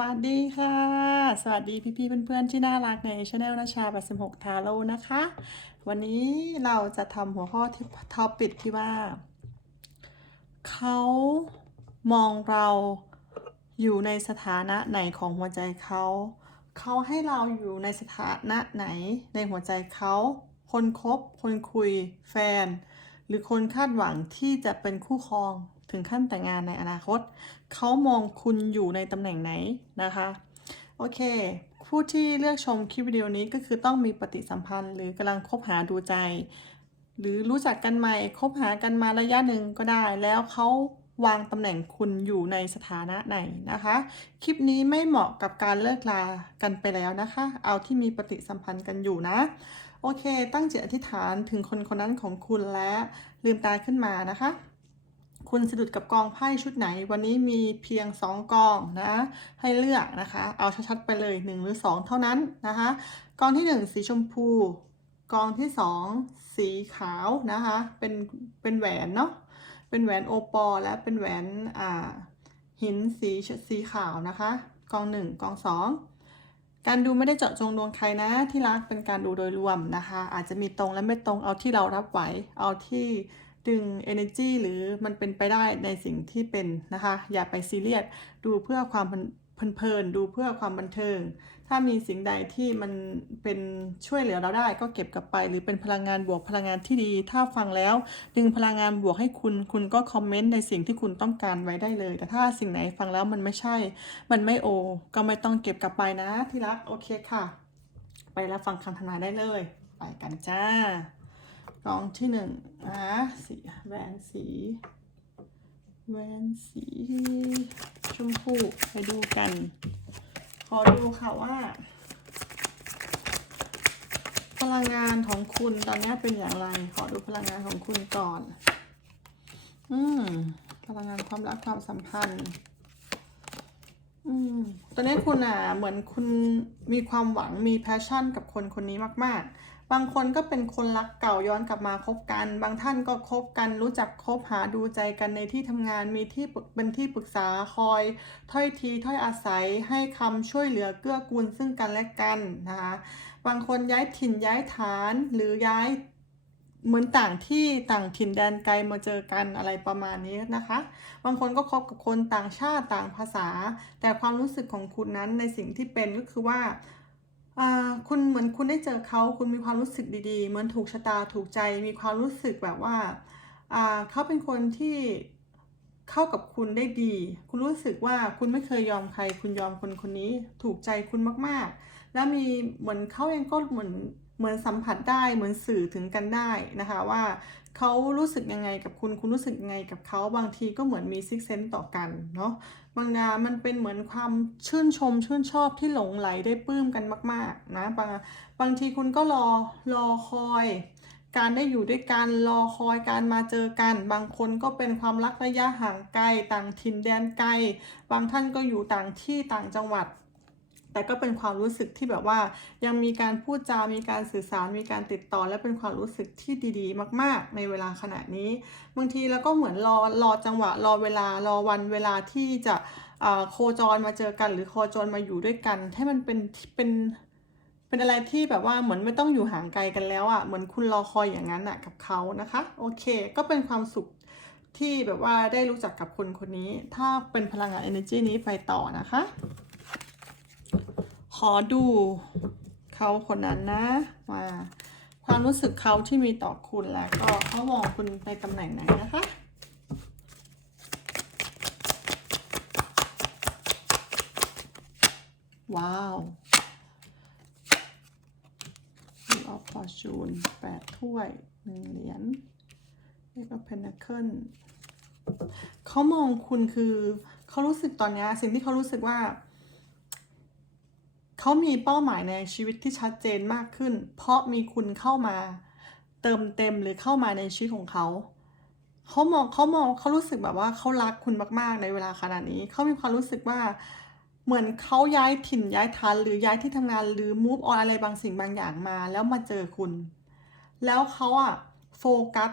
วัสดีค่ะ สวัสดีพี่ๆเพื่อนๆที่น่ารักในช anel นาชา86ทาโร่นะคะ วันนี้เราจะทำหัวข้อที่ท็อปิกที่ว่า เขามองเราอยู่ในสถานะไหนของหัวใจเขา เขาให้เราอยู่ในสถานะไหนในหัวใจเขา คนคบ คนคุย แฟน หรือคนคาดหวังที่จะเป็นคู่ครอง ถึงขั้นแต่งงานในอนาคต เขามองคุณอยู่ในตำแหน่งไหนนะคะ โอเค ผู้ที่เลือกชมคลิปวิดีโอนี้ก็คือต้องมีปฏิสัมพันธ์ หรือกำลังคบหาดูใจ หรือรู้จักกันใหม่คบหากันมาระยะหนึ่งก็ได้ แล้วเขาวางตำแหน่งคุณอยู่ในสถานะไหนนะคะ คลิปนี้ไม่เหมาะกับการเลิกลากันไปแล้วนะคะ เอาที่มีปฏิสัมพันธ์กันอยู่นะ โอเค ตั้งจิตอธิษฐานถึงคนคนนั้นของคุณและลืมตาขึ้นมานะคะ คุณสะดุดกับกองไพ่ชุดไหน วันนี้มีเพียง 2 กองนะ ให้เลือกนะคะ เอาชัดๆไปเลย 1 หรือ 2 เท่านั้นนะคะ กองที่ 1 สีชมพู กองที่ 2 สีขาวนะคะ เป็นเป็นแหวนเนาะ เป็นแหวนโอปอลและเป็นแหวนอ่าหินสีสีขาวนะคะ กอง 1 กอง 2การดูไม่ได้เจาะจงดวงใครนะที่รักเป็นการดูโดยรวมนะคะ อาจจะมีตรงและไม่ตรงเอาที่เรารับไหวเอาที่ ดึง energy หรือมันเป็นไปได้ในสิ่งที่เป็นนะคะ อย่าไปซีเรียสดูเพื่อความเพลินดูเพื่อความบันเทิง ถ้ามีสิ่งใดที่มันเป็นช่วยเหลือเราได้ก็เก็บกลับไป หรือเป็นพลังงานบวกพลังงานที่ดี ถ้าฟังแล้วดึงพลังงานบวกให้คุณ คุณก็คอมเมนต์ในสิ่งที่คุณต้องการไว้ได้เลย แต่ถ้าสิ่งไหนฟังแล้วมันไม่ใช่ มันไม่โอ ก็ไม่ต้องเก็บกลับไปนะที่รัก โอเคค่ะ ไปรับฟังคำทำนายได้เลย ไปกันจ้า กองที่หนึ่งอะสีแหวนสีแหวนสีชมพูไปดูกัน ขอดูค่ะว่า พลังงานของคุณตอนนี้เป็นอย่างไร ขอดูพลังงานของคุณก่อน อืมพลังงานความรักความสัมพันธ์ อืม ตอนนี้คุณอะเหมือนคุณมีความหวังมีแพชชั่นกับคนคนนี้มาก ๆ บางคนก็เป็นคนรักเก่าย้อนกลับมาคบกัน บางท่านก็คบกัน รู้จักคบหาดูใจกันในที่ทำงาน มีที่เป็นที่ปรึกษาคอย ถ้อยทีถ้อยอาศัยให้คำช่วยเหลือเกื้อกูลซึ่งกันและกันนะคะ บางคนย้ายถิ่นย้ายฐานหรือย้ายเหมือนต่างที่ต่างถิ่นแดนไกลมาเจอกันอะไรประมาณนี้นะคะ บางคนก็คบกับคนต่างชาติต่างภาษา แต่ความรู้สึกของคุณนั้นในสิ่งที่เป็นก็คือว่า คุณเหมือนคุณได้เจอเขาคุณมีความรู้สึกดีๆ เหมือนถูกชะตาถูกใจมีความรู้สึกแบบว่าเขาเป็นคนที่เข้ากับคุณได้ดี คุณรู้สึกว่าคุณไม่เคยยอมใคร คุณยอมคนคนนี้ถูกใจคุณมากๆ แล้วมีเหมือนเขาเองก็เหมือนเหมือนสัมผัสได้เหมือนสื่อถึงกันได้นะคะว่าเขารู้สึกยังไงกับคุณคุณรู้สึกยังไงกับเขาบางทีก็เหมือนมีซิกเซนต์ต่อกันเนาะบางงานมันเป็นเหมือนความชื่นชมชื่นชอบที่หลงไหลได้ปลื้มกันมาก ๆ นะบางบางทีคุณก็รอรอคอย การได้อยู่ด้วยกันรอคอยการมาเจอกัน บางคนก็เป็นความรักระยะห่างไกลต่างถิ่นแดนไกล บางท่านก็อยู่ต่างที่ต่างจังหวัด แต่ก็เป็นความรู้สึกที่แบบว่า ยังมีการพูดจา มีการสื่อสาร มีการติดต่อ และเป็นความรู้สึกที่ดีๆ มาก ๆ ในเวลาขณะนี้ บางทีเราก็เหมือนรอรอจังหวะ รอเวลารอวันเวลาที่จะโคจรมาเจอกัน หรือโคจรมาอยู่ด้วยกัน ให้มันเป็นเป็นเป็นอะไรที่แบบว่าเหมือนไม่ต้องอยู่ห่างไกลกันแล้วอะ่ะเหมือนคุณรอคอยอย่างนั้นอะ่ะกับเขานะคะ โอเค ก็เป็นความสุขที่แบบว่าได้รู้จักกับคนคนนี้ ถ้าเป็นพลังงาน energy นี้ไปต่อนะคะ อดูเขาคนนั้นนะว่าความรู้สึกเขาที่มีต่อคุณแล้วก็เขามองคุณในตำแหน่งไหนนะคะว้าวมีออฟฟอร์จูนแปดถ้วยหนึ่งเหรียญแล้วก็เพนนัคเคิลเขามองคุณคือ เขารู้สึกตอนนี้สิ่งที่เขารู้สึกว่า เขามีเป้าหมายในชีวิตที่ชัดเจนมากขึ้น เพราะมีคุณเข้ามาเติมเต็มหรือเข้ามาในชีวิตของเขา เขามองเขามองเขารู้สึกแบบว่าเขารักคุณมากๆ ในเวลาขนาดนี้ เขามีความรู้สึกว่าเหมือนเขาย้ายถิ่นย้ายฐานหรือย้ายที่ทำงานหรือ move on อะไรบางสิ่งบางอย่างมา แล้วมาเจอคุณ แล้วเขาอะโฟกัส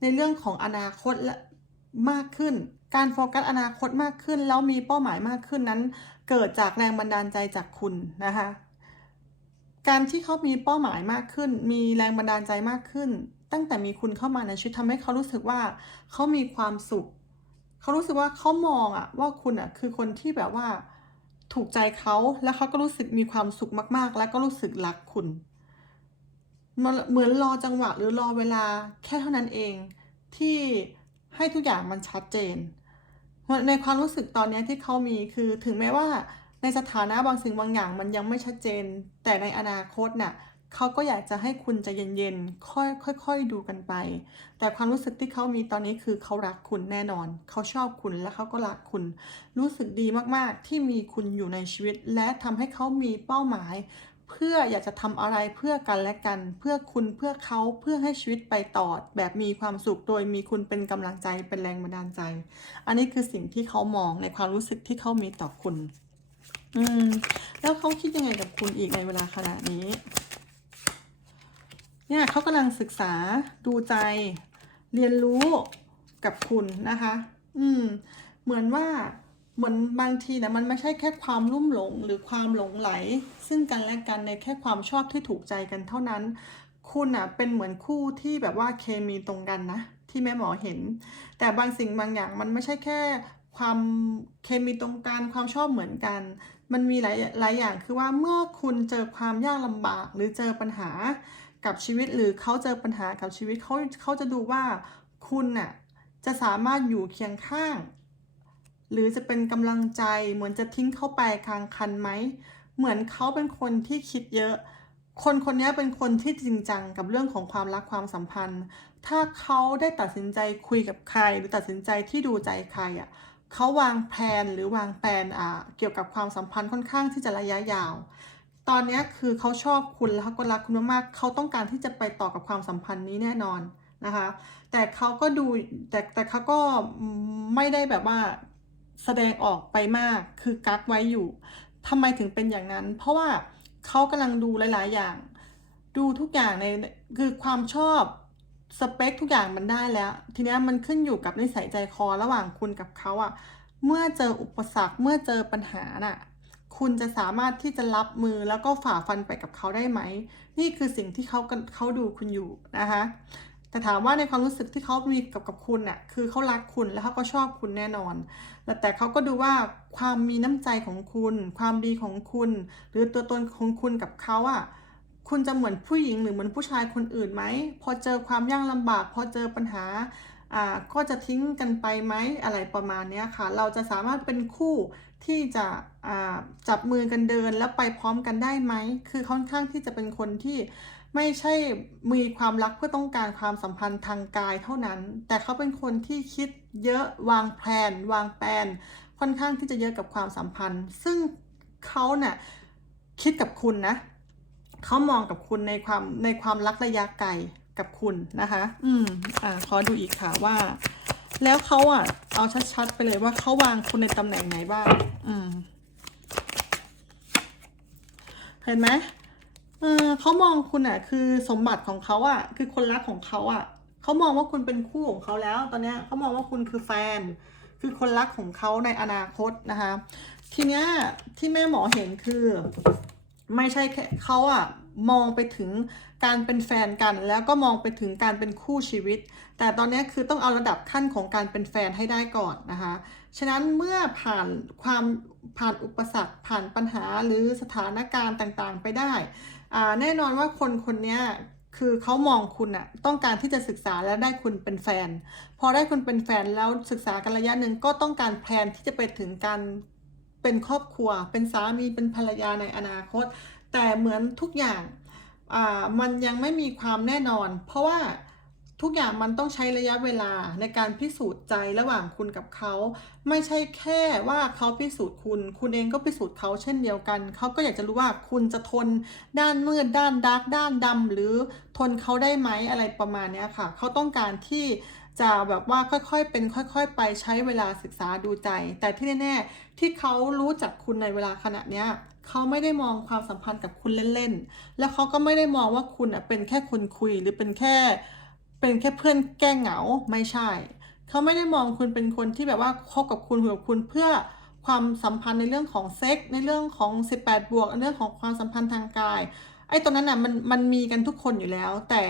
ในเรื่องของอนาคตและมากขึ้น การโฟกัสอนาคตมากขึ้น แล้วมีเป้าหมายมากขึ้นนั้น เกิดจากแรงบันดาลใจจากคุณนะคะ การที่เขามีเป้าหมายมากขึ้น มีแรงบันดาลใจมากขึ้น ตั้งแต่มีคุณเข้ามาในชีวิตทำให้เขารู้สึกว่าเขามีความสุข เขารู้สึกว่าเขามองอะว่าคุณอะคือคนที่แบบว่าถูกใจเขาแล้วเขาก็รู้สึกมีความสุขมาก ๆ แล้วก็รู้สึกรักคุณเหมือนรอจังหวะหรือรอเวลาแค่เท่านั้นเองที่ให้ทุกอย่างมันชัดเจน ในความรู้สึกตอนนี้ที่เขามีคือถึงแม้ว่าในสถานะบางสิ่งบางอย่างมันยังไม่ชัดเจน แต่ในอนาคตน่ะเขาก็อยากจะให้คุณใจเย็นๆค่อยค่อยๆดูกันไป แต่ความรู้สึกที่เขามีตอนนี้คือเขารักคุณแน่นอน เขาชอบคุณและเขาก็รักคุณ รู้สึกดีมากๆที่มีคุณอยู่ในชีวิต และทำให้เขามีเป้าหมาย เพื่ออยากจะทำอะไรเพื่อกันและกัน เพื่อคุณเพื่อเขาเพื่อให้ชีวิตไปต่อแบบมีความสุขโดยมีคุณเป็นกำลังใจเป็นแรงบันดาลใจ อันนี้คือสิ่งที่เขามองในความรู้สึกที่เขามีต่อคุณ อืม แล้วเขาคิดยังไงกับคุณอีกในเวลาขณะนี้ เนี่ยเขากำลังศึกษาดูใจ เรียนรู้กับคุณนะคะ อืม เหมือนว่า เหมือนบางทีนะมันไม่ใช่แค่ความลุ่มหลงหรือความหลงไหล ซึ่งกันและกันในแค่ความชอบที่ถูกใจกันเท่านั้น คุณอะเป็นเหมือนคู่ที่แบบว่าเคมีตรงกันนะ ที่แม่หมอเห็น แต่บางสิ่งบางอย่างมันไม่ใช่แค่ความเคมีตรงกันความชอบเหมือนกัน มันมีหลายหลายอย่างคือว่าเมื่อคุณเจอความยากลำบากหรือเจอปัญหากับชีวิตหรือเขาเจอปัญหากับชีวิตเขาเขาจะดูว่าคุณน่ะจะสามารถอยู่เคียงข้าง หรือจะเป็นกำลังใจเหมือนจะทิ้งเขาไปกลางคันไหม เหมือนเขาเป็นคนที่คิดเยอะ คนคนนี้เป็นคนที่จริงจังกับเรื่องของความรักความสัมพันธ์ ถ้าเขาได้ตัดสินใจคุยกับใคร หรือตัดสินใจที่ดูใจใครอะเขาวางแผนหรือวางแผนอ่าเกี่ยวกับความสัมพันธ์ค่อนข้างที่จะระยะยาว ตอนนี้คือเขาชอบคุณแล้วเขาก็รักคุณมากๆเขาต้องการที่จะไปต่อกับความสัมพันธ์นี้แน่นอนนะคะ แต่เขาก็ดูแต่แต่เขาก็ไม่ได้แบบว่า แสดงออกไปมากคือกักไว้อยู่ทำไมถึงเป็นอย่างนั้น เพราะว่าเขากำลังดูหลาย ๆ อย่าง ดูทุกอย่างในคือความชอบสเปคทุกอย่างมันได้แล้ว ทีนี้มันขึ้นอยู่กับนิสัยใจคอระหว่างคุณกับเขาอะเมื่อเจออุปสรรคเมื่อเจอปัญหาน่ะคุณจะสามารถที่จะรับมือแล้วก็ฝ่าฟันไปกับเขาได้ไหม นี่คือสิ่งที่เขาเขาดูคุณอยู่นะคะ แต่ถามว่าในความรู้สึกที่เขามีกับกับคุณเนี่ยคือเขารักคุณแล้วเขาก็ชอบคุณแน่นอน แต่เขาก็ดูว่าความมีน้ำใจของคุณ ความดีของคุณ หรือตัวตนของคุณกับเขาอะ่ะคุณจะเหมือนผู้หญิงหรือเหมือนผู้ชายคนอื่นไหมพอเจอความยากลำบาก พอเจอปัญหาอ่าก็จะทิ้งกันไปไหมอะไรประมาณนี้ค่ะ เราจะสามารถเป็นคู่ที่จะอ่าจับมือกันเดินแล้วไปพร้อมกันได้ไหม คือค่อนข้างที่จะเป็นคนที่ ไม่ใช่มีความรักเพื่อต้องการความสัมพันธ์ทางกายเท่านั้น แต่เขาเป็นคนที่คิดเยอะวางแผนวางแผนค่อนข้างที่จะเยอะกับความสัมพันธ์ ซึ่งเขาเนะ่ยคิดกับคุณนะเขามองกับคุณในความในความรักระยะไกลกับคุณนะคะ อืม อ่า ขอดูอีกค่ะว่า แล้วเขาอะ เอาชัดๆไปเลยว่าเขาวางคุณในตำแหน่งไหนบ้าง อืม เห็นไหม เออเขามองคุณอะ คือสมบัติของเขาอะ คือคนรักของเขาอะเขามองว่าคุณเป็นคู่ของเขาแล้ว ตอนเนี้ยเขามองว่าคุณคือแฟน คือคนรักของเขาในอนาคตนะคะ ทีเนี้ยที่แม่หมอเห็นคือ ไม่ใช่แค่เขาอะมองไปถึงการเป็นแฟนกัน แล้วก็มองไปถึงการเป็นคู่ชีวิต แต่ตอนนี้คือต้องเอาระดับขั้นของการเป็นแฟนให้ได้ก่อนนะคะ ฉะนั้นเมื่อผ่านความผ่านอุปสรรคผ่านปัญหาหรือสถานการณ์ต่างๆ ไปได้ แน่นอนว่าคนคนนี้คือเขามองคุณอะต้องการที่จะศึกษาและได้คุณเป็นแฟน พอได้คุณเป็นแฟนแล้วศึกษากันระยะหนึ่งก็ต้องการแพลนที่จะไปถึงการเป็นครอบครัว เป็นสามีเป็นภรรยาในอนาคต แต่เหมือนทุกอย่างมันยังไม่มีความแน่นอน เพราะว่า ทุกอย่างมันต้องใช้ระยะเวลาในการพิสูจน์ใจระหว่างคุณกับเขา ไม่ใช่แค่ว่าเขาพิสูจน์คุณ คุณเองก็พิสูจน์เขาเช่นเดียวกัน เขาก็อยากจะรู้ว่าคุณจะทนด้านมืดด้านดาร์กด้านดำหรือทนเขาได้ไหมอะไรประมาณนี้ค่ะ เขาต้องการที่จะแบบว่าค่อยๆ เป็นค่อยๆ ไปใช้เวลาศึกษาดูใจ แต่ที่แน่ๆ ที่เขารู้จักคุณในเวลาขณะเนี้ยเขาไม่ได้มองความสัมพันธ์กับคุณเล่นๆ แล้วเขาก็ไม่ได้มองว่าคุณเป็นแค่คนคุยหรือเป็นแค่ เป็นแค่เพื่อนแก้เหงาไม่ใช่ เขาไม่ได้มองคุณเป็นคนที่แบบว่าคบกับคุณคุยกับคุณเพื่อความสัมพันธ์ในเรื่องของเซ็กในเรื่องของ 18 บวกในเรื่องของความสัมพันธ์ทางกายไอ้ตรงนั้นน่ะมันมันมีกันทุกคนอยู่แล้ว แต่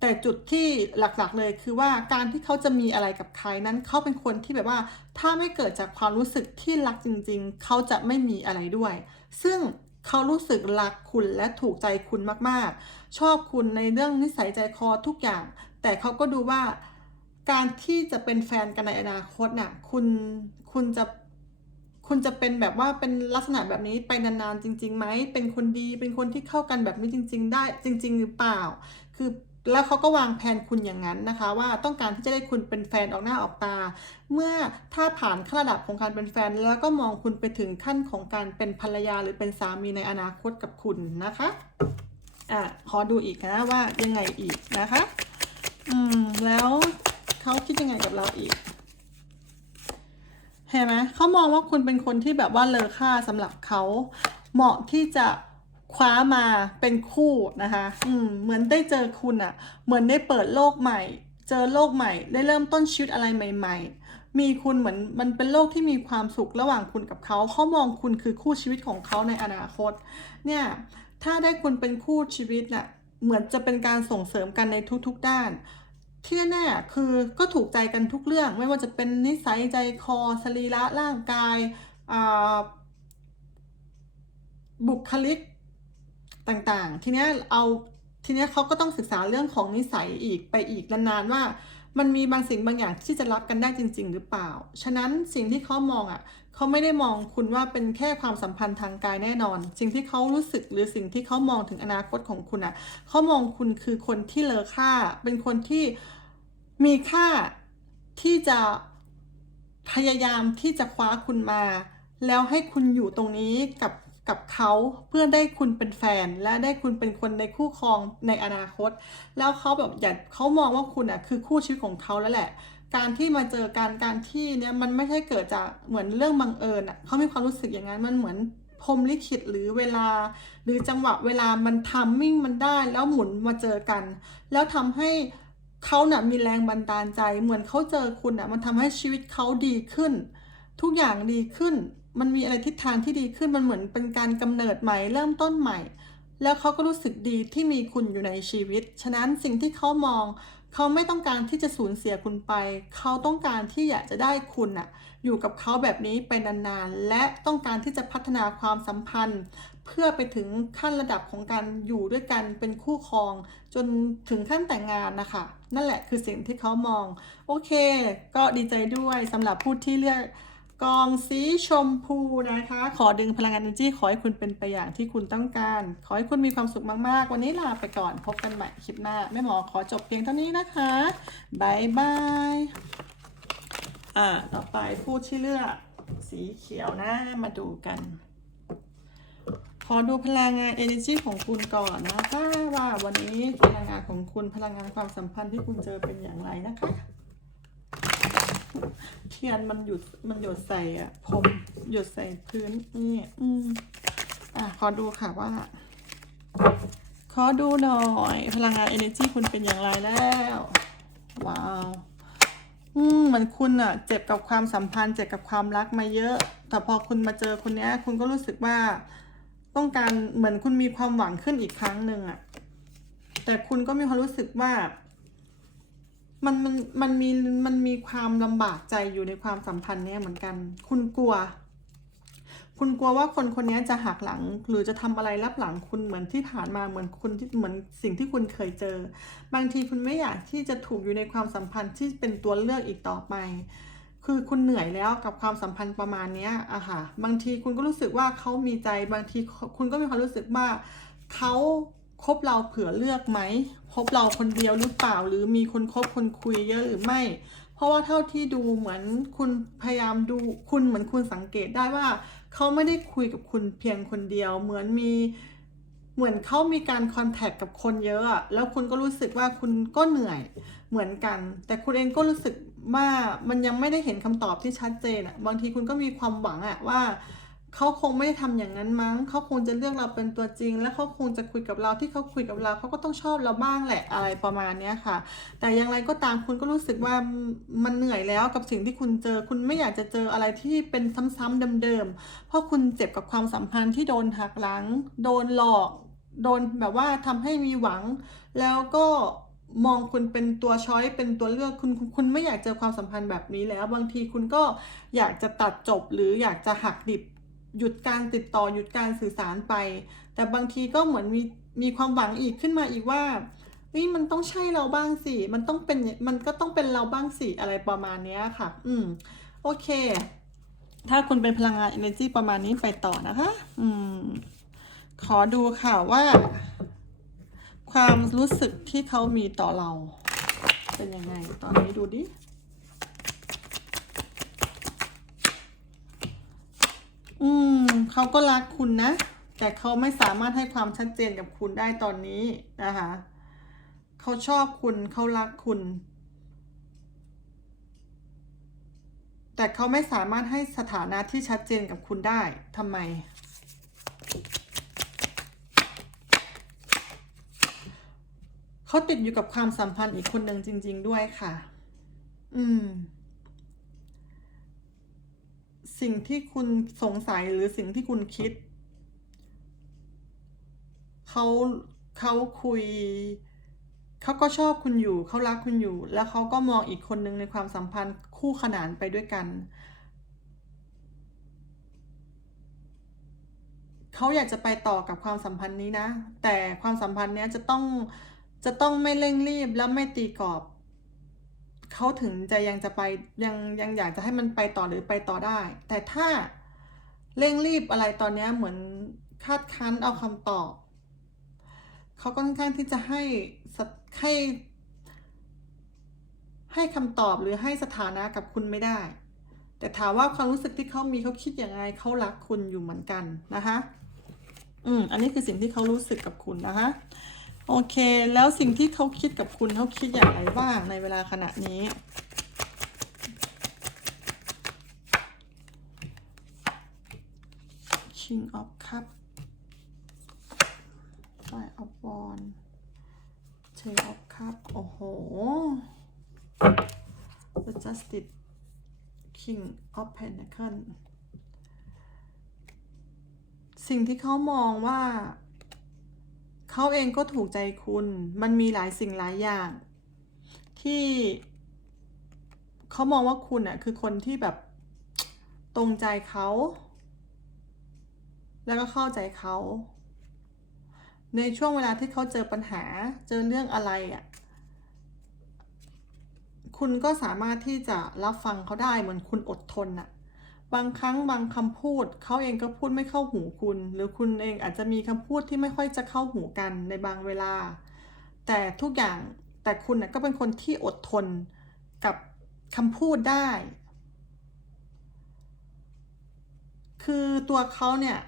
แต่จุดที่หลักๆเลยคือว่าการที่เขาจะมีอะไรกับใครนั้นเขาเป็นคนที่แบบว่า ถ้าไม่เกิดจากความรู้สึกที่รักจริง ๆ เขาจะไม่มีอะไรด้วย ซึ่งเขารู้สึกรักคุณและถูกใจคุณมากๆ ชอบคุณในเรื่องนิสัยใจคอทุกอย่าง แต่เขาก็ดูว่าการที่จะเป็นแฟนกันในอนาคตน่ะคุณคุณจะคุณจะเป็นแบบว่าเป็นลักษณะแบบนี้ไปนานๆจริงๆไหมเป็นคนดีเป็นคนที่เข้ากันแบบนี้จริง ๆ ได้จริง ๆ หรือเปล่า คือแล้วเขาก็วางแผนคุณอย่างนั้นนะคะ ว่าต้องการที่จะได้คุณเป็นแฟนออกหน้าออกตา เมื่อถ้าผ่านขั้นระดับของการเป็นแฟน แล้วก็มองคุณไปถึงขั้นของการเป็นภรรยาหรือเป็นสามีในอนาคตกับคุณนะคะอะขอดูอีกนะว่ายังไงอีกนะคะ อืม แล้วเขาคิดยังไงกับเราอีก เห็นไหมเขามองว่าคุณเป็นคนที่แบบว่าเลอค่าสำหรับเขา เหมาะที่จะคว้ามาเป็นคู่นะคะ อืม เหมือนได้เจอคุณอะเหมือนได้เปิดโลกใหม่ เจอโลกใหม่ ได้เริ่มต้นชีวิตอะไรใหม่ ๆมีคุณเหมือนมันเป็นโลกที่มีความสุขระหว่างคุณกับเขาเขามองคุณคือคู่ชีวิตของเขาในอนาคต เนี่ย ถ้าได้คุณเป็นคู่ชีวิตน่ะ เหมือนจะเป็นการส่งเสริมกันในทุกๆด้าน ที่แน่ๆคือก็ถูกใจกันทุกเรื่อง ไม่ว่าจะเป็นนิสัยใจคอสรีระร่างกายบุคลิกต่างๆ ทีเนี้ยเอาทีเนี้ยเขาก็ต้องศึกษาเรื่องของนิสัยอีกไปอีกนานๆว่า มันมีบางสิ่งบางอย่างที่จะรับกันได้จริง ๆ หรือเปล่า ฉะนั้นสิ่งที่เขามองอะ เขาไม่ได้มองคุณว่าเป็นแค่ความสัมพันธ์ทางกายแน่นอน สิ่งที่เขารู้สึกหรือสิ่งที่เขามองถึงอนาคตของคุณอะเขามองคุณคือคนที่เลอค่า เป็นคนที่มีค่าที่จะพยายามที่จะคว้าคุณมา แล้วให้คุณอยู่ตรงนี้กับกับเขาเพื่อได้คุณเป็นแฟน และได้คุณเป็นคนในคู่ครองในอนาคต แล้วเขาแบบอยากเขามองว่าคุณอะคือคู่ชีวิตของเขาแล้วแหละ การที่มาเจอการการที่เนี่ยมันไม่ใช่เกิดจากเหมือนเรื่องบังเอิญอะเขามีความรู้สึกอย่างนั้นมันเหมือนพรมลิขิตหรือเวลา หรือจังหวะเวลามันทามมิ่งมันได้แล้วหมุนมาเจอกัน แล้วทำให้เขาน่ะมีแรงบันดาลใจ เหมือนเขาเจอคุณอะมันทำให้ชีวิตเขาดีขึ้น ทุกอย่างดีขึ้น มันมีอะไรทิศทางที่ดีขึ้นมันเหมือนเป็นการกำเนิดใหม่เริ่มต้นใหม่ แล้วเขาก็รู้สึกดีที่มีคุณอยู่ในชีวิต ฉะนั้นสิ่งที่เขามอง เขาไม่ต้องการที่จะสูญเสียคุณไป เขาต้องการที่อยากจะได้คุณอะอยู่กับเขาแบบนี้ไปนานๆ และต้องการที่จะพัฒนาความสัมพันธ์ เพื่อไปถึงขั้นระดับของการอยู่ด้วยกันเป็นคู่ครอง จนถึงขั้นแต่งงานนะคะ นั่นแหละคือสิ่งที่เขามอง โอเค ก็ดีใจด้วยสำหรับผู้ที่เลือก กองสีชมพูนะคะ ขอดึงพลังงาน energy ขอให้คุณเป็นไปอย่างที่คุณต้องการ ขอให้คุณมีความสุขมากๆ วันนี้ลาไปก่อนพบกันใหม่คลิปหน้า แม่หมอขอจบเพียงเท่านี้นะคะบายบายอ่าต่อไปผู้ที่เลือกสีเขียวนะมาดูกัน ขอดูพลังงาน energy ของคุณก่อนนะคะว่าวันนี้พลังงานของคุณพลังงานความสัมพันธ์ที่คุณเจอเป็นอย่างไรนะคะ เทียนมันหยุดมันหยดใส่อะผมหยดใส่พื้นนี่อืมอะขอดูค่ะว่า ขอดูหน่อย พลังงาน energy คุณเป็นอย่างไรแล้ว ว้าวอืมเหมือนคุณอะเจ็บกับความสัมพันธ์เจ็บกับความรักมาเยอะ แต่พอคุณมาเจอคนเนี้ย คุณก็รู้สึกว่าต้องการเหมือนคุณมีความหวังขึ้นอีกครั้งหนึ่งอะแต่คุณก็มีความรู้สึกว่า มันมันมันมีมันมีความลำบากใจอยู่ในความสัมพันธ์เนี้ยเหมือนกัน คุณกลัว คุณกลัวว่าคนคนนี้จะหักหลัง หรือจะทำอะไรรับหลังคุณเหมือนที่ผ่านมาเหมือนคุณที่เหมือนสิ่งที่คุณเคยเจอ บางทีคุณไม่อยากที่จะถูกอยู่ในความสัมพันธ์ที่เป็นตัวเลือกอีกต่อไป คือคุณเหนื่อยแล้วกับความสัมพันธ์ประมาณนี้อะค่ะ บางทีคุณก็รู้สึกว่าเขามีใจ บางทีคุณก็มีความรู้สึกว่าเขา คบเราเผื่อเลือกไหมคบเราคนเดียวหรือเปล่า หรือมีคนคบคนคุยเยอะหรือไม่ เพราะว่าเท่าที่ดูเหมือนคุณพยายามดูคุณเหมือนคุณสังเกตได้ว่าเขาไม่ได้คุยกับคุณเพียงคนเดียว เหมือนมีเหมือนเขามีการคอนแทคกับคนเยอะแล้วคุณก็รู้สึกว่าคุณก็เหนื่อยเหมือนกัน แต่คุณเองก็รู้สึกว่ามันยังไม่ได้เห็นคำตอบที่ชัดเจนอะบางทีคุณก็มีความหวังอะว่า เขาคงไม่ได้ทำอย่างนั้นมั้ง เขาคงจะเลือกเราเป็นตัวจริง และเขาคงจะคุยกับเราที่เขาคุยกับเราเขาก็ต้องชอบเราบ้างแหละอะไรประมาณนี้ค่ะ แต่อย่างไรก็ตามคุณก็รู้สึกว่ามันเหนื่อยแล้วกับสิ่งที่คุณเจอ คุณไม่อยากจะเจออะไรที่เป็นซ้ำๆเดิมๆ เพราะคุณเจ็บกับความสัมพันธ์ที่โดนหักหลัง โดนหลอก โดนแบบว่าทำให้มีหวัง แล้วก็มองคุณเป็นตัวช้อยเป็นตัวเลือกคุณคุณไม่อยากเจอความสัมพันธ์แบบนี้แล้ว บางทีคุณก็อยากจะตัดจบหรืออยากจะหักดิบ หยุดการติดต่อหยุดการสื่อสารไป แต่บางทีก็เหมือนมีมีความหวังอีกขึ้นมาอีกว่าเฮ้ยมันต้องใช่เราบ้างสิ มันต้องเป็น มันก็ต้องเป็นเราบ้างสิอะไรประมาณนี้ค่ะ อืม โอเค ถ้าคุณเป็นพลังงาน energy ประมาณนี้ไปต่อนะคะ อืม ขอดูค่ะว่า ความรู้สึกที่เขามีต่อเรา เป็นยังไง ตอนนี้ดูดิ อืมเขาก็รักคุณนะ แต่เขาไม่สามารถให้ความชัดเจนกับคุณได้ตอนนี้นะคะเขาชอบคุณเขารักคุณ แต่เขาไม่สามารถให้สถานะที่ชัดเจนกับคุณได้ทำไม เขาติดอยู่กับความสัมพันธ์อีกคนหนึ่งจริง ๆ ด้วยค่ะ อืม สิ่งที่คุณสงสัยหรือสิ่งที่คุณคิด เขาเขาคุย เขาก็ชอบคุณอยู่ เขารักคุณอยู่ แล้วเขาก็มองอีกคนหนึ่งในความสัมพันธ์คู่ขนานไปด้วยกันเขาอยากจะไปต่อกับความสัมพันธ์นี้นะ แต่ความสัมพันธ์เนี้ยจะต้องจะต้องไม่เร่งรีบแล้วไม่ตีกรอบ เขาถึงจะยังจะไปยังยังอยากจะให้มันไปต่อหรือไปต่อได้ แต่ถ้าเร่งรีบอะไรตอนนี้เหมือนคาดคั้นเอาคำตอบเขาก็ค่อนข้างที่จะให้ให้ให้คำตอบหรือให้สถานะกับคุณไม่ได้ แต่ถามว่าความรู้สึกที่เขามีเขาคิดอย่างไรเขารักคุณอยู่เหมือนกันนะคะ อืม อันนี้คือสิ่งที่เขารู้สึกกับคุณนะคะ โอเค แล้วสิ่งที่เขาคิดกับคุณเขาคิดอย่างไรบ้างในเวลาขณะนี้ King of Cup Five of Wands Ten of Cup โอ้โห The Justice King of Pentacle สิ่งที่เขามองว่า เขาเองก็ถูกใจคุณ มันมีหลายสิ่งหลายอย่าง ที่เขามองว่าคุณอะคือคนที่แบบตรงใจเขา แล้วก็เข้าใจเขา ในช่วงเวลาที่เขาเจอปัญหาเจอเรื่องอะไรอะคุณก็สามารถที่จะรับฟังเขาได้เหมือนคุณอดทนน่ะ บางครั้งบางคำพูดเขาเองก็พูดไม่เข้าหูคุณ หรือคุณเองอาจจะมีคำพูดที่ไม่ค่อยจะเข้าหูกันในบางเวลา แต่ทุกอย่างแต่คุณก็เป็นคนที่อดทนกับคำพูดได้ คือตัวเขาเนี่ย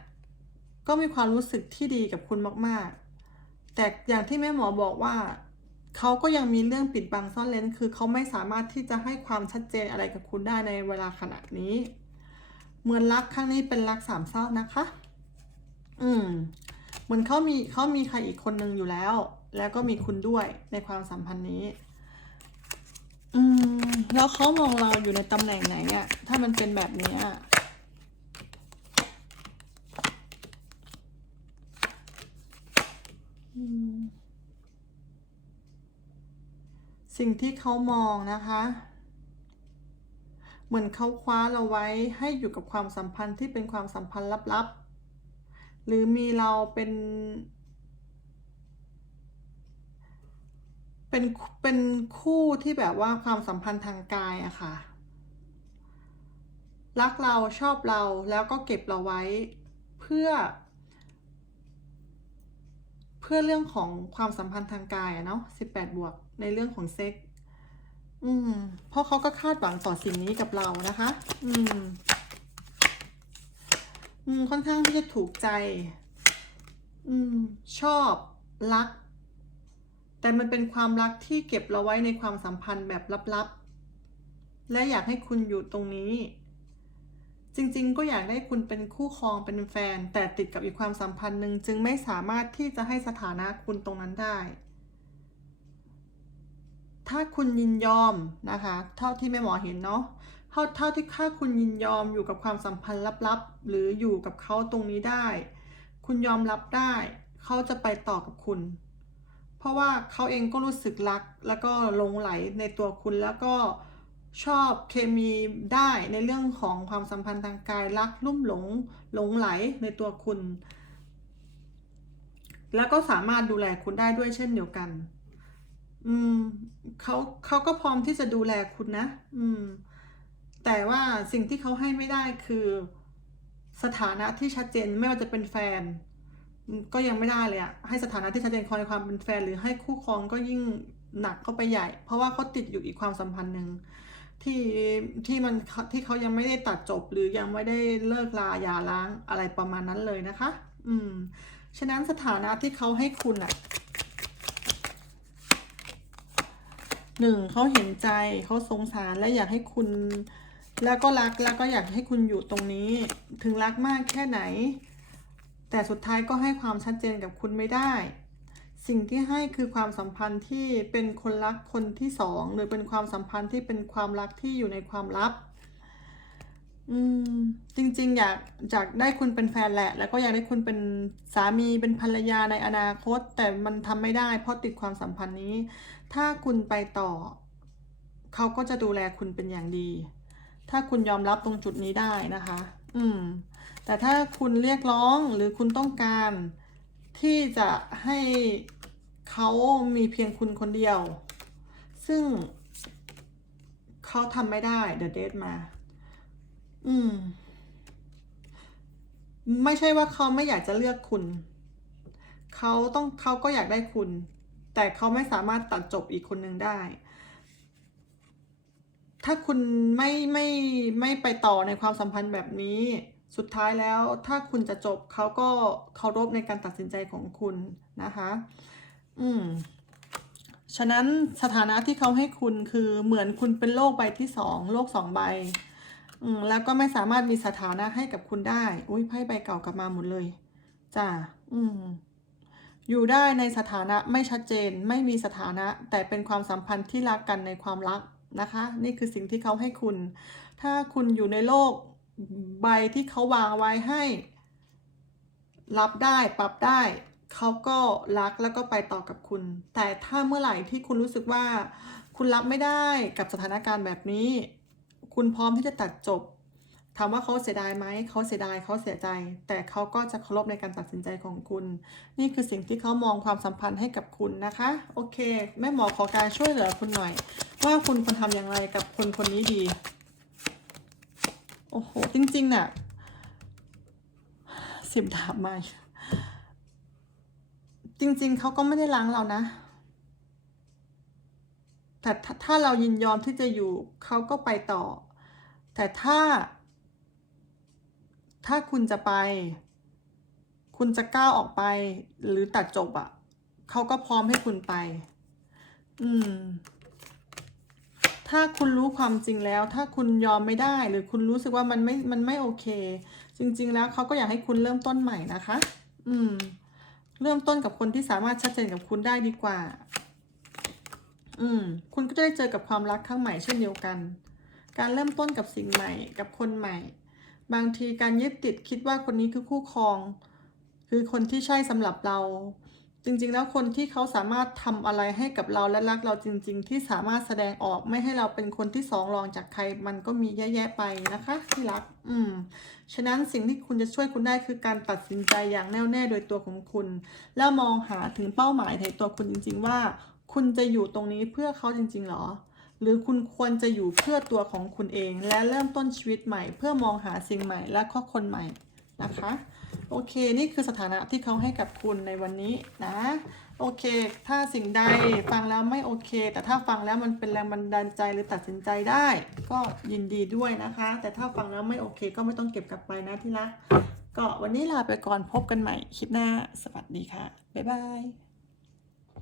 ก็มีความรู้สึกที่ดีกับคุณมาก ๆ แต่อย่างที่แม่หมอบอกว่าเขาก็ยังมีเรื่องปิดบังซ่อนเร้นคือเขาไม่สามารถที่จะให้ความชัดเจนอะไรกับคุณได้ในเวลาขณะนี้ เหมือนรักครั้งนี้เป็นรักสามเศร้านะคะ อืม เหมือนเขามีเขามีใครอีกคนนึงอยู่แล้ว แล้วก็มีคุณด้วยในความสัมพันธ์นี้ อืม แล้วเขามองเราอยู่ในตำแหน่งไหนอะถ้ามันเป็นแบบนี้อะอืมสิ่งที่เขามองนะคะ เหมือนเขาคว้าเราไว้ให้อยู่กับความสัมพันธ์ที่เป็นความสัมพันธ์ลับๆ หรือมีเราเป็น เป็น เป็นคู่ที่แบบว่าความสัมพันธ์ทางกายอะค่ะ รักเราชอบเราแล้วก็เก็บเราไว้เพื่อ เพื่อเรื่องของความสัมพันธ์ทางกายอะเนาะ18 บวกในเรื่องของเซ็ก อืม เพราะเขาก็คาดหวังต่อสิ่งนี้กับเรานะคะ อืม อืม ค่อนข้างที่จะถูกใจ อืม ชอบรัก แต่มันเป็นความรักที่เก็บเราไว้ในความสัมพันธ์แบบลับๆ และอยากให้คุณอยู่ตรงนี้ จริง ๆ ก็อยากได้คุณเป็นคู่ครองเป็นแฟน แต่ติดกับอีกความสัมพันธ์หนึ่งจึงไม่สามารถที่จะให้สถานะคุณตรงนั้นได้ ถ้าคุณยินยอมนะคะ เท่าที่แม่หมอเห็นเนาะเท่าเท่าที่ถ้าคุณยินยอมอยู่กับความสัมพันธ์ลับๆ หรืออยู่กับเขาตรงนี้ได้ คุณยอมรับได้ เขาจะไปต่อกับคุณ เพราะว่าเขาเองก็รู้สึกรัก แล้วก็หลงไหลในตัวคุณแล้วก็ชอบเคมีได้ในเรื่องของความสัมพันธ์ทางกายรักลุ่มหลงหลงไหลในตัวคุณ แล้วก็สามารถดูแลคุณได้ด้วยเช่นเดียวกัน อืมเขาเขาก็พร้อมที่จะดูแลคุณนะ อืม แต่ว่าสิ่งที่เขาให้ไม่ได้คือสถานะที่ชัดเจนไม่ว่าจะเป็นแฟน ก็ยังไม่ได้เลยอะให้สถานะที่ชัดเจนคอยความเป็นแฟน หรือให้คู่ครองก็ยิ่งหนักเข้าไปใหญ่ เพราะว่าเขาติดอยู่อีกความสัมพันธ์หนึ่งที่ที่มันที่เขายังไม่ได้ตัดจบหรือยังไม่ได้เลิกลาหย่าร้างอะไรประมาณนั้นเลยนะคะ อืม ฉะนั้นสถานะที่เขาให้คุณอะ หนึ่งเขาเห็นใจเขาสงสารและอยากให้คุณ แล้วก็รักแล้วก็อยากให้คุณอยู่ตรงนี้ ถึงรักมากแค่ไหน แต่สุดท้ายก็ให้ความชัดเจนกับคุณไม่ได้ สิ่งที่ให้คือความสัมพันธ์ที่เป็นคนรักคนที่สองหรือเป็นความสัมพันธ์ที่เป็นความรักที่อยู่ในความลับอืมจริงๆ อยากอยากได้คุณเป็นแฟนแหละ แล้วก็อยากได้คุณเป็นสามีเป็นภรรยาในอนาคต แต่มันทำไม่ได้เพราะติดความสัมพันธ์นี้ ถ้าคุณไปต่อ เขาก็จะดูแลคุณเป็นอย่างดี ถ้าคุณยอมรับตรงจุดนี้ได้นะคะ อืม แต่ถ้าคุณเรียกร้องหรือคุณต้องการ ที่จะให้เขามีเพียงคุณคนเดียว ซึ่งเขาทำไม่ได้เดอะเดทมา อืม ไม่ใช่ว่าเขาไม่อยากจะเลือกคุณ เขาต้องเขาก็อยากได้คุณ แต่เขาไม่สามารถตัดจบอีกคนหนึ่งได้ ถ้าคุณไม่ไม่ไม่ไปต่อในความสัมพันธ์แบบนี้ สุดท้ายแล้วถ้าคุณจะจบเขาก็เคารพในการตัดสินใจของคุณนะคะ อืม ฉะนั้นสถานะที่เขาให้คุณคือเหมือนคุณเป็นโลกใบที่สองโลกสองใบอืมแล้วก็ไม่สามารถมีสถานะให้กับคุณได้ อุ้ยไพ่ใบเก่ากลับมาหมดเลย จ้า อืม อยู่ได้ในสถานะไม่ชัดเจน ไม่มีสถานะ แต่เป็นความสัมพันธ์ที่รักกันในความรักนะคะ นี่คือสิ่งที่เขาให้คุณ ถ้าคุณอยู่ในโลกใบที่เขาวางไว้ให้ รับได้ปรับได้ เขาก็รักแล้วก็ไปต่อกับคุณ แต่ถ้าเมื่อไหร่ที่คุณรู้สึกว่า คุณรับไม่ได้กับสถานการณ์แบบนี้ คุณพร้อมที่จะตัดจบ ถามว่าเขาเสียดายไหม เขาเสียดายเขาเสียใจ แต่เขาก็จะเคารพในการตัดสินใจของคุณ นี่คือสิ่งที่เขามองความสัมพันธ์ให้กับคุณนะคะ โอเค แม่หมอขอการช่วยเหลือคุณหน่อย ว่าคุณควรทำอย่างไรกับคนคนนี้ดี โอ้โห จริงๆน่ะสิบดาบมาจริงๆ เขาก็ไม่ได้ล้างเรานะ แต่ถ้าถ้าเรายินยอมที่จะอยู่ เขาก็ไปต่อ แต่ถ้า ถ้าคุณจะไป คุณจะก้าวออกไป หรือตัดจบอะ่ะเขาก็พร้อมให้คุณไป อืม ถ้าคุณรู้ความจริงแล้ว ถ้าคุณยอมไม่ได้ หรือคุณรู้สึกว่ามันไม่ มันไม่โอเค จริง ๆ แล้วเขาก็อยากให้คุณเริ่มต้นใหม่นะคะ อืม เริ่มต้นกับคนที่สามารถชัดเจนกับคุณได้ดีกว่า อืม คุณก็จะได้เจอกับความรักครั้งใหม่เช่นเดียวกัน การเริ่มต้นกับสิ่งใหม่ กับคนใหม่ บางทีการยึดติดคิดว่าคนนี้คือคู่ครอง คือคนที่ใช่สำหรับเรา จริงๆ แล้วคนที่เขาสามารถทำอะไรให้กับเราและรักเราจริง ๆ ที่สามารถแสดงออกไม่ให้เราเป็นคนที่สองรองจากใคร มันก็มีแยะๆไปนะคะ ที่รัก อืม ฉะนั้นสิ่งที่คุณจะช่วยคุณได้คือการตัดสินใจอย่างแน่วแน่โดยตัวของคุณ แล้วมองหาถึงเป้าหมายในตัวคุณจริง ๆ ว่า คุณจะอยู่ตรงนี้เพื่อเขาจริง ๆ หรอ หรือคุณควรจะอยู่เพื่อตัวของคุณเอง และเริ่มต้นชีวิตใหม่ เพื่อมองหาสิ่งใหม่และข้อคนใหม่นะคะ โอเค นี่คือสถานะที่เขาให้กับคุณในวันนี้นะ โอเค ถ้าสิ่งใดฟังแล้วไม่โอเค แต่ถ้าฟังแล้วมันเป็นแรงบันดาลใจหรือตัดสินใจได้ ก็ยินดีด้วยนะคะ แต่ถ้าฟังแล้วไม่โอเค ก็ไม่ต้องเก็บกลับไปนะที่รักก็วันนี้ลาไปก่อนพบกันใหม่คลิปหน้า สวัสดีค่ะ บ๊ายบาย